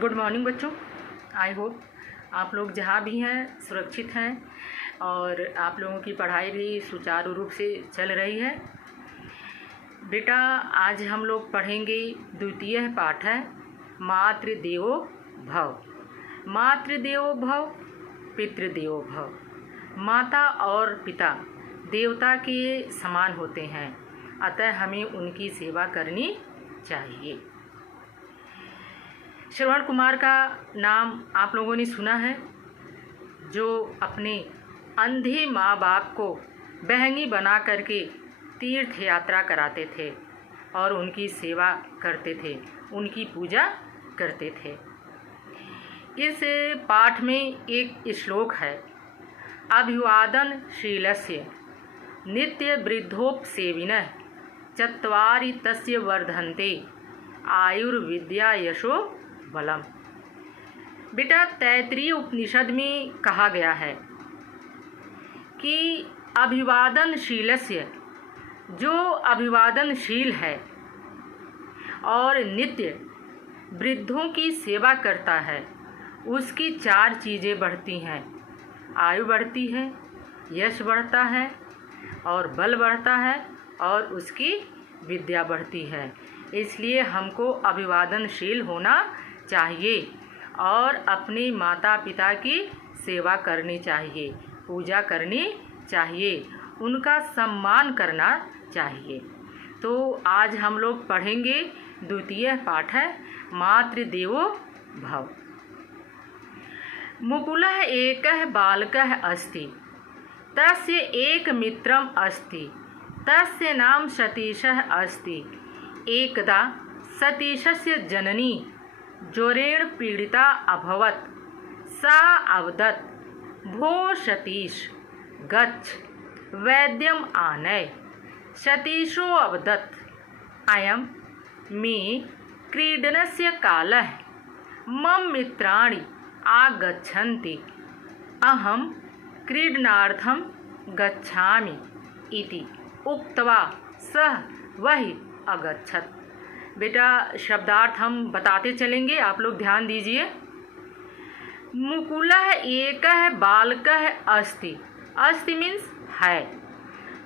Good morning बच्चों। I hope आप लोग जहाँ भी हैं सुरक्षित हैं और आप लोगों की पढ़ाई भी सुचारू रूप से चल रही है। बेटा आज हम लोग पढ़ेंगे द्वितीय पाठ है मातृदेवो भव। मातृदेवो भव पितृदेवो भव। माता और पिता देवता के समान होते हैं, अतः हमें उनकी सेवा करनी चाहिए। श्रवण कुमार का नाम आप लोगों ने सुना है, जो अपने अंधे माँ बाप को बहंगी बना करके तीर्थ यात्रा कराते थे और उनकी सेवा करते थे, उनकी पूजा करते थे। इस पाठ में एक श्लोक है, अभिवादनशीलस्य नित्य वृद्धोपसेविनः चत्वारि तस्य वर्धन्ते आयुर्विद्या यशो बलम। बेटा तैत्तिरीय उपनिषद में कहा गया है कि अभिवादनशीलस्य, जो अभिवादनशील है और नित्य वृद्धों की सेवा करता है, उसकी 4 चीज़ें बढ़ती हैं। आयु बढ़ती है, यश बढ़ता है और बल बढ़ता है और उसकी विद्या बढ़ती है। इसलिए हमको अभिवादनशील होना चाहिए और अपने माता पिता की सेवा करनी चाहिए, पूजा करनी चाहिए, उनका सम्मान करना चाहिए। तो आज हम लोग पढ़ेंगे द्वितीय पाठ है मातृदेवो भव। मुकुलः एकः बालकः अस्ति, तस्य एक मित्रम् अस्ति, तस्य नाम सतीशः अस्ति। एकदा सतीशस्य जननी ज्वरेण पीडिता अभवत्। सा अवदत्, भो सतीश गच्छ वैद्यम् आनय। सतीशो अवदत्, अयं मे क्रीडनस्य कालः, मम मित्राणि आगच्छन्ति, अहं क्रीडनार्थं गच्छामि इति उक्त्वा सः वही अगच्छत्। बेटा शब्दार्थ हम बताते चलेंगे, आप लोग ध्यान दीजिए। मुकुलः एकः बालकः अस्ति, अस्ति मीन्स है।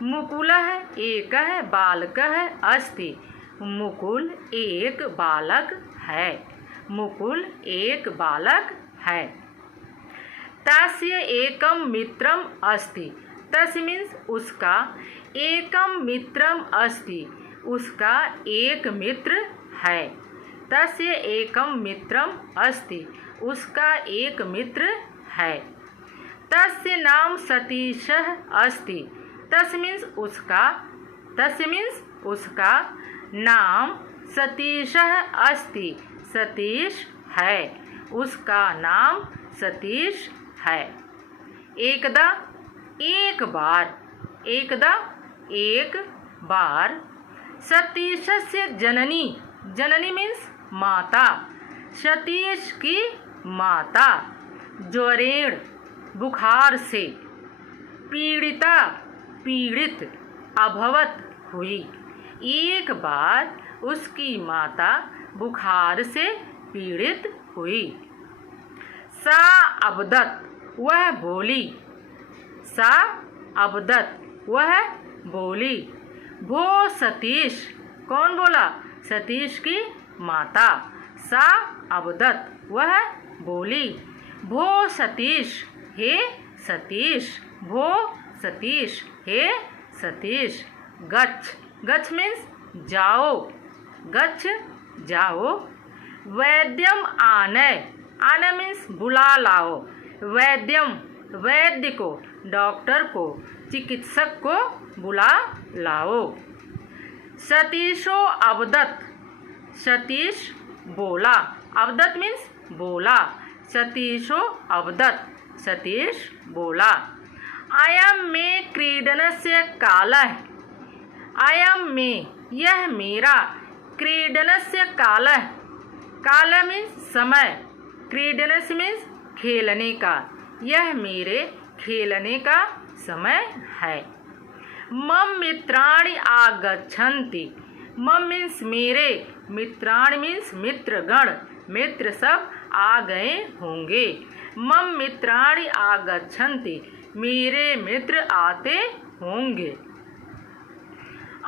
मुकुलः एकः बालकः अस्ति, मुकुल एक बालक है, मुकुल एक बालक है। तस्य एकम मित्रम अस्ति, तस्य मीन्स उसका, एकम मित्रम अस्ति उसका एक मित्र है। तस्य एकम मित्रम अस्ति उसका एक मित्र है। तस्य नाम सतीशः अस्ति, तस्य मीन्स उसका, तस्य मीन्स उसका नाम सतीशः अस्ति, सतीश है, उसका नाम सतीश है। एकदा एक बार, एकदा एक बार सतीशस्य जननी, जननी मीन्स माता, सतीश की माता ज्वरेण बुखार से, पीड़िता पीड़ित, अभवत हुई। एक बार उसकी माता बुखार से पीड़ित हुई। सा अबदत, वह बोली, सा अबदत वह बोली। भो सतीश, कौन बोला? सतीश की माता। सा अबदत वह बोली, भो सतीश, हे सतीश, भो सतीश, हे सतीश, गच्छ, गच्छ मीन्स जाओ, गच्छ जाओ। वैद्यम आनय, आनय मीन्स बुला लाओ। वैद्यम वैद्य को, डॉक्टर को, चिकित्सक को बुला लाओ। सतीशो अवदत्, सतीश बोला, अवदत् मीन्स बोला, सतीशो अवदत् सतीश बोला। अयं मे क्रीडनस्य कालः, अयं मे यह मेरा, क्रीडनस्य कालः, काल मीन्स समय, क्रीडनस्य मीन्स खेलने का, यह मेरे खेलने का समय है। मम मित्राणि आगच्छन्ति, मम मीन्स मेरे, मित्राणि मीन्स मित्रगण, मित्र सब आ गए होंगे। मम मित्राणि आगच्छन्ति, मेरे मित्र आते होंगे।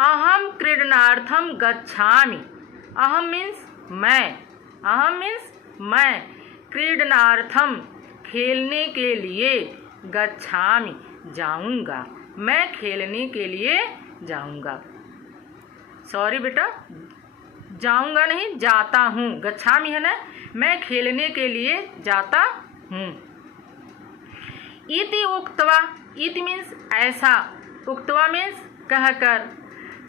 अहम क्रीडनार्थम गच्छामि, अहम मीन्स मैं, अहम मीन्स मैं, क्रीडनार्थम खेलने के लिए, गच्छामि जाऊंगा, मैं खेलने के लिए जाऊंगा। सॉरी बेटा, जाऊंगा नहीं, जाता हूँ, गच्छामि है ना, मैं खेलने के लिए जाता हूँ। इति उक्त्वा, इति मीन्स ऐसा, उक्त्वा मीन्स कहकर,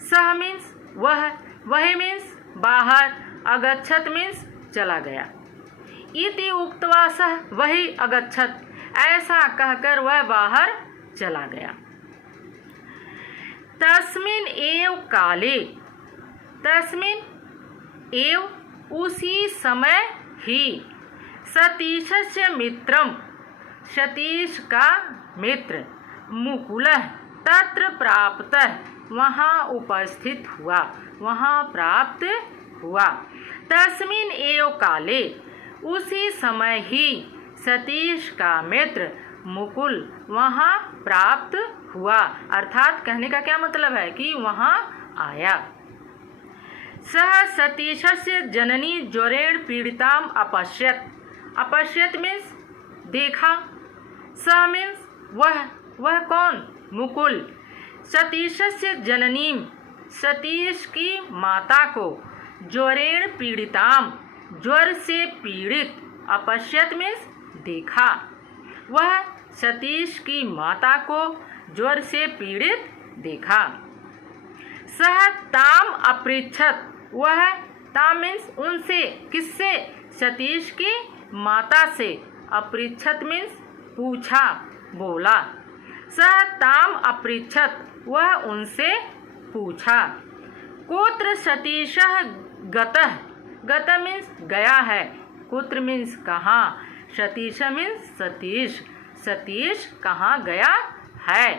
सह मीन्स वह, वह मीन्स बाहर, अगच्छत मीन्स चला गया। इति उक्त्वा सह वही अगच्छत, ऐसा कहकर वह बाहर चला गया। तस्मिन् एव काले, तस्मिन् एव उसी समय ही, सतीशस्य मित्रम, सतीश का मित्र, मुकुलः तत्र प्राप्तः, वहाँ उपस्थित हुआ, वहाँ प्राप्त हुआ। तस्मिन् एव काले, उसी समय ही सतीश का मित्र मुकुल वहाँ प्राप्त हुआ, अर्थात कहने का क्या मतलब है कि वहाँ आया। सह सतीशस्य जननी ज्वरेण पीड़िताम अपश्यत, अपश्यत मीन्स देखा, सह मीन्स वह कौन, मुकुल, सतीशस्य जननीम, सतीश की माता को, ज्वरेण पीड़िताम, ज्वर से पीड़ित, अपश्यत मीन्स देखा, वह सतीश की माता को ज्वर से पीड़ित देखा। सह ताम अपृच्छत, वह ताम मीन्स उनसे, किससे, सतीश की माता से, अपृच्छत मीन्स पूछा, बोला। सह ताम अपृच्छत, वह उनसे पूछा। कुत्र सतीशः गतः, गत मीन्स गया है, कुत्र मीन्स कहाँ, सतीश मीन्स सतीश, सतीश कहाँ गया है।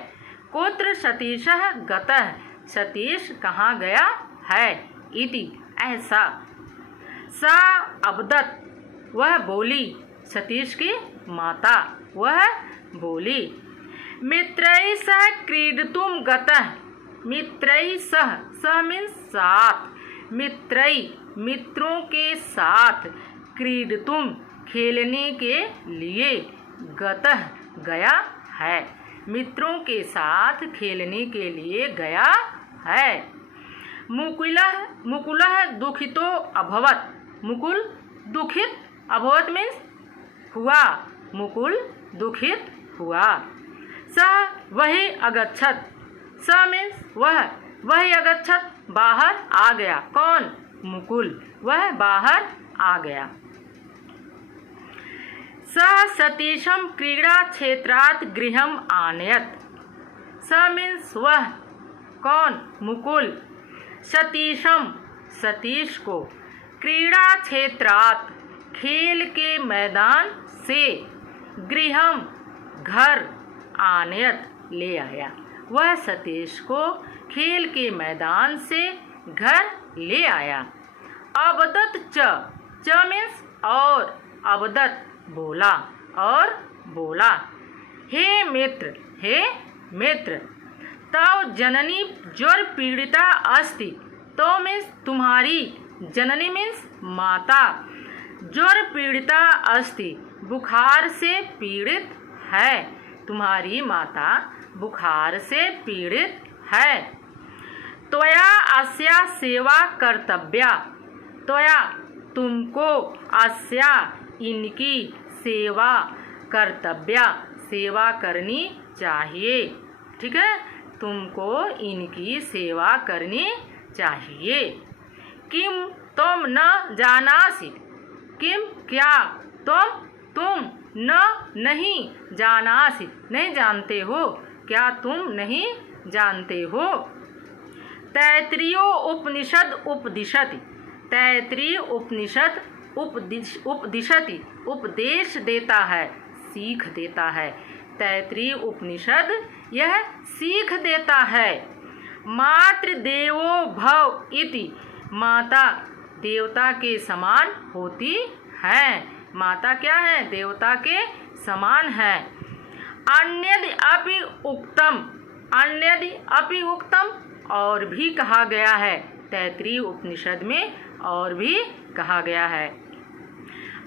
कुत्र सतीशः गतः, सतीश कहाँ गया है। इति ऐसा। सा अवदत, वह बोली, सतीश की माता वह बोली। मित्रैः सह क्रीडितुं गतः, मित्रैः सह, सह मीन्स साथ, मित्रैः मित्रों के साथ, क्रीडितुं खेलने के लिए, गतः गया है, मित्रों के साथ खेलने के लिए गया है। मुकुलः दुखितो अभवत, मुकुल दुखित, अभवत मीन्स हुआ, मुकुल दुखित हुआ। सह वही अगच्छत, स मीन्स वही अगच्छत बाहर आ गया, कौन, मुकुल, वह बाहर आ गया। सह सतीशम क्रीड़ा क्षेत्रात् गृहम आनयत, स मीन्स वह, कौन, मुकुल, सतीशम सतीश को, क्रीड़ा क्षेत्रात् खेल के मैदान से, गृहम घर, आनयत ले आया, वह सतीश को खेल के मैदान से घर ले आया। अवदत च मीन्स और, अवदत बोला और बोला। हे मित्र, हे मित्र, तव जननी ज्वर पीड़िता अस्ति, तो मीन्स तुम्हारी, जननी मीन्स माता, ज्वर पीड़िता अस्ति बुखार से पीड़ित है, तुम्हारी माता बुखार से पीड़ित है। त्वया अस्या सेवा कर्तव्या, त्वया तुमको, अस्या इनकी, सेवा कर्तव्या सेवा करनी चाहिए, ठीक है, तुमको इनकी सेवा करनी चाहिए। किम तुम न जानासि, किम क्या, तुम न नहीं, जानासि नहीं जानते हो, क्या तुम नहीं जानते हो। तैत्तिरीयो उपनिषद उपदिशति, तैत्तिरीय उपनिषद उपदिशति उपदेश देता है, सीख देता है। तैत्तिरीय उपनिषद यह सीख देता है। मातृदेवो भव इति, माता देवता के समान होती हैं। माता क्या है? देवता के समान है। अन्यदि अपि उक्तम, अन्यदि अपि उक्तम, और भी कहा गया है। तैत्तिरीय उपनिषद में और भी कहा गया है।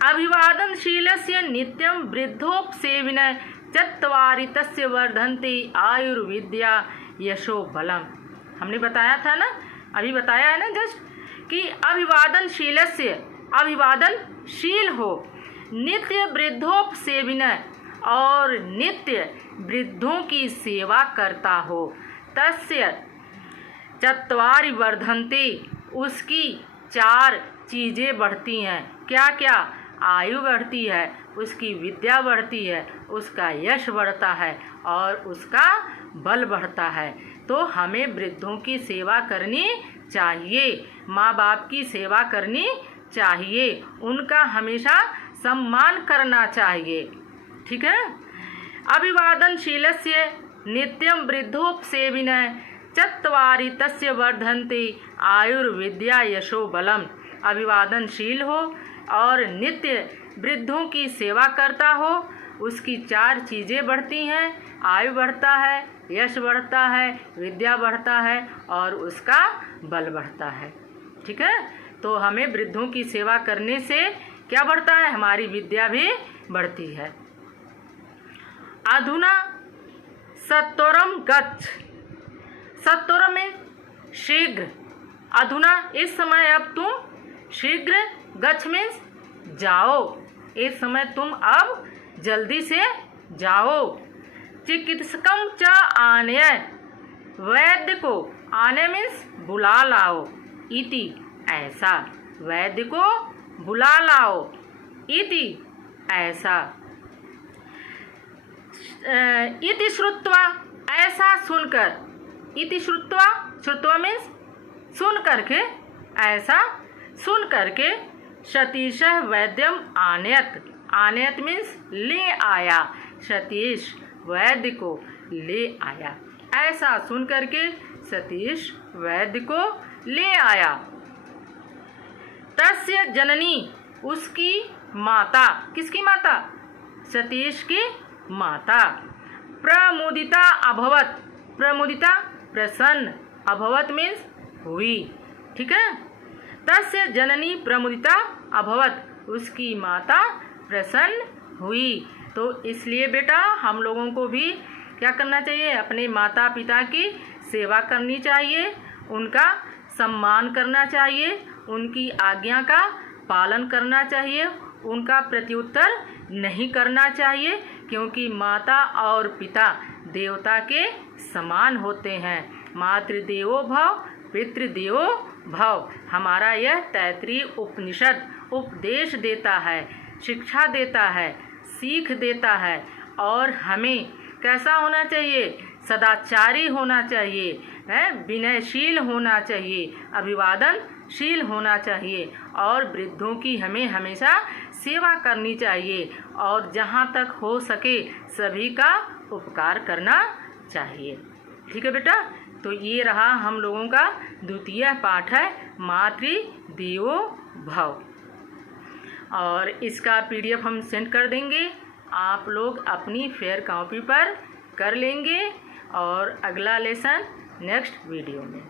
अभिवादनशीलस्य नित्यं वृद्धोपसेविनः चत्वारि तस्य वर्धन्ते आयुर्विद्या यशो बलम। हमने बताया था ना, अभी बताया है ना जस्ट, कि अभिवादनशीलस्य, अभिवादनशील हो, नित्य वृद्धोपसेविनः, और नित्य वृद्धों की सेवा करता हो, तस्य चत्वारि वर्धन्ते, उसकी 4 चीज़ें बढ़ती हैं। क्या क्या? आयु बढ़ती है, उसकी विद्या बढ़ती है, उसका यश बढ़ता है और उसका बल बढ़ता है। तो हमें वृद्धों की सेवा करनी चाहिए, माँ बाप की सेवा करनी चाहिए, उनका हमेशा सम्मान करना चाहिए। ठीक है। अभिवादनशीलस्य नित्यं वृद्धोपसेविनः चत्वारि तस्य वर्धन्ते आयुर्विद्या यशो बलम। अभिवादनशील हो और नित्य वृद्धों की सेवा करता हो, उसकी 4 चीज़ें बढ़ती हैं। आयु बढ़ता है, यश बढ़ता है, विद्या बढ़ता है और उसका बल बढ़ता है। ठीक है। तो हमें वृद्धों की सेवा करने से क्या बढ़ता है? हमारी विद्या भी बढ़ती है। अधुना सत्वरम गच्छ, सत्वरम में शीघ्र, अधुना इस समय, अब तुम, शीघ्र, गच्छ मीन्स जाओ, इस समय तुम अब जल्दी से जाओ। चिकित्सकम च आनय, वैद्य को, आने मीन्स बुला लाओ, इति ऐसा, वैद्य को बुला लाओ, इति ऐसा। इति श्रुत्वा, ऐसा सुनकर, इति श्रुत्वा, श्रुत्वा मीन्स सुन करके, ऐसा सुन करके, सतीशः वैद्यम आनयत, आनयत मीन्स ले आया, सतीश वैद्य को ले आया। ऐसा सुन करके सतीश वैद्य को ले आया। तस्य जननी, उसकी माता, किसकी माता? सतीश की माता। प्रमुदिता अभवत, प्रमुदिता प्रसन्न, अभवत मीन्स हुई। ठीक है। तस्य जननी प्रमुदिता अभवत, उसकी माता प्रसन्न हुई। तो इसलिए बेटा हम लोगों को भी क्या करना चाहिए? अपने माता पिता की सेवा करनी चाहिए, उनका सम्मान करना चाहिए, उनकी आज्ञा का पालन करना चाहिए, उनका प्रत्युत्तर नहीं करना चाहिए, क्योंकि माता और पिता देवता के समान होते हैं। मातृदेवो भव, पितृदेवो भव, हमारा यह तैत्तिरीय उपनिषद उपदेश देता है, शिक्षा देता है, सीख देता है। और हमें कैसा होना चाहिए? सदाचारी होना चाहिए, है, विनयशील होना चाहिए, अभिवादनशील होना चाहिए, और वृद्धों की हमें हमेशा सेवा करनी चाहिए, और जहाँ तक हो सके सभी का उपकार करना चाहिए। ठीक है बेटा। तो ये रहा हम लोगों का द्वितीय पाठ है, मातृदेवो भव, और इसका PDF हम सेंड कर देंगे, आप लोग अपनी फेयर कॉपी पर कर लेंगे, और अगला लेसन नेक्स्ट वीडियो में।